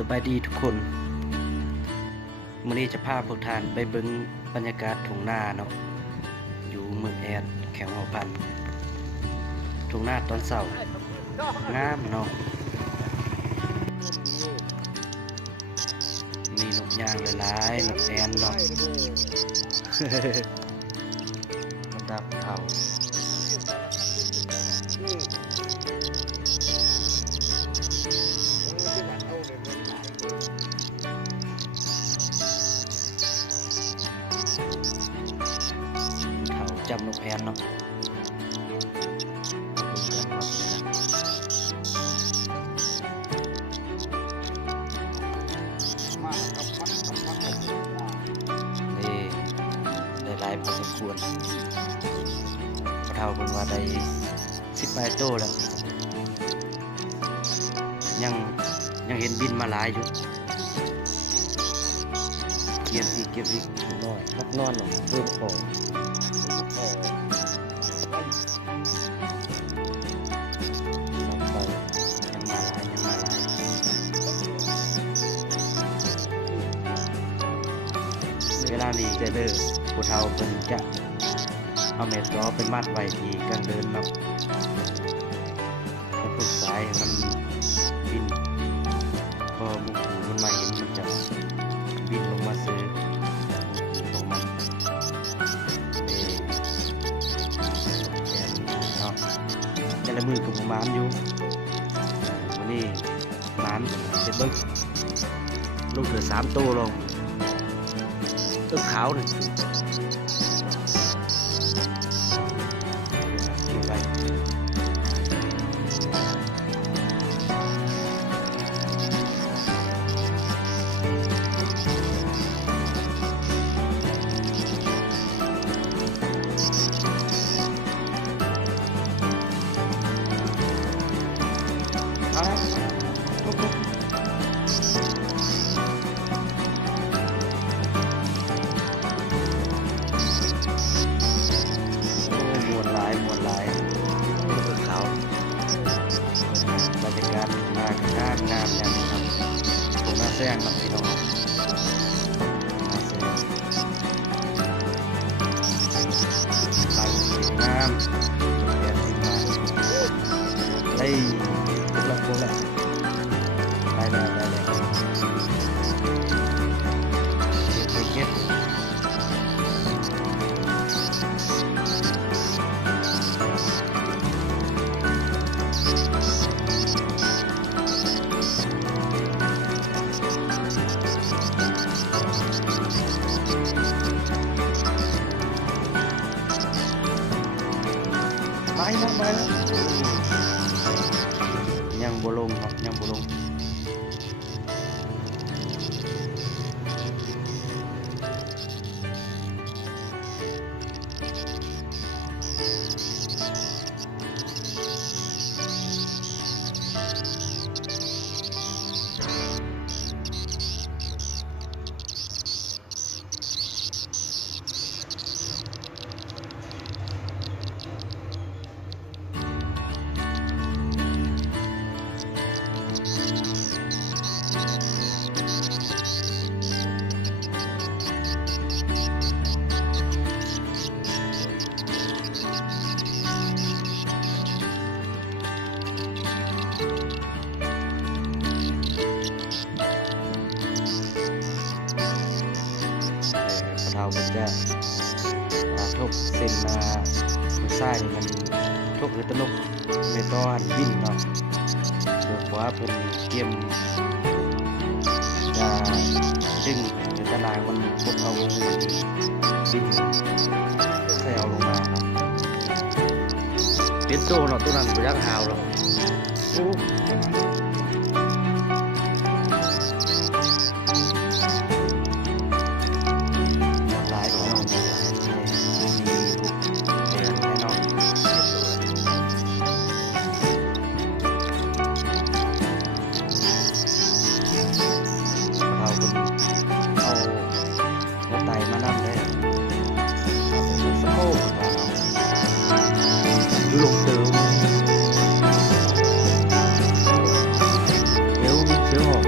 สบายดีทุกคนมื้อนี้จะพาพวกท่านไปเบิ่งบรรยากาศทุ่งนาเนาะอยู่เมืองแอดแขวงหัวพันทุ่งนาตอนเช้างามเนาะมีนกย่างหลายๆนกแอ่นเนาะ ระดับเท่าจำนกแอ่นเนาะนี่ได้หลายพอสมควรพอเท่าเป็นว่าได้18 โตแล้วยังเห็นบินมาหลายอยู่เก็บอีกน้อยนกนอนเนาะเพิ่มของเวลานี้เด้อผู้เฒ่าเพิ่นจะเอาเม็ดล้อไปมัดไว้ที่กันเดินเนาะให้พวกสายมันบินพอหมูหูมันมาเห็นมันจะบินลงมาซื้อของมันเนาะแต่ละมือกับหมานอยู่วันนี้หมานเป็นเบิ้งลูกเหลือ3 ตัวลงตัวขาวนี่ไปมวนหลายตัวขาวบรรยากาศงามอย่างนี้ครับตรงหน้าแซงครับพี่น้องหน้าแซงงามแดดดีมากได้พวกละได้เก็บไปแล้วยังบ่ลงครับยังบ่ลงเท่ามันจะทบเส้นมามือซ้ายนี่มันทบหรือตะนกเมตอหันบินเนาะเดี๋ยวขวาเพิ่นเตรียมจะดึงหรือจะลายมันพวกเอาบินแซวลงมาเนาะเป็นโตเนาะตัวนั้นบ่ยักหาวหรอกโอ้ลงเติมเดี๋ยวออก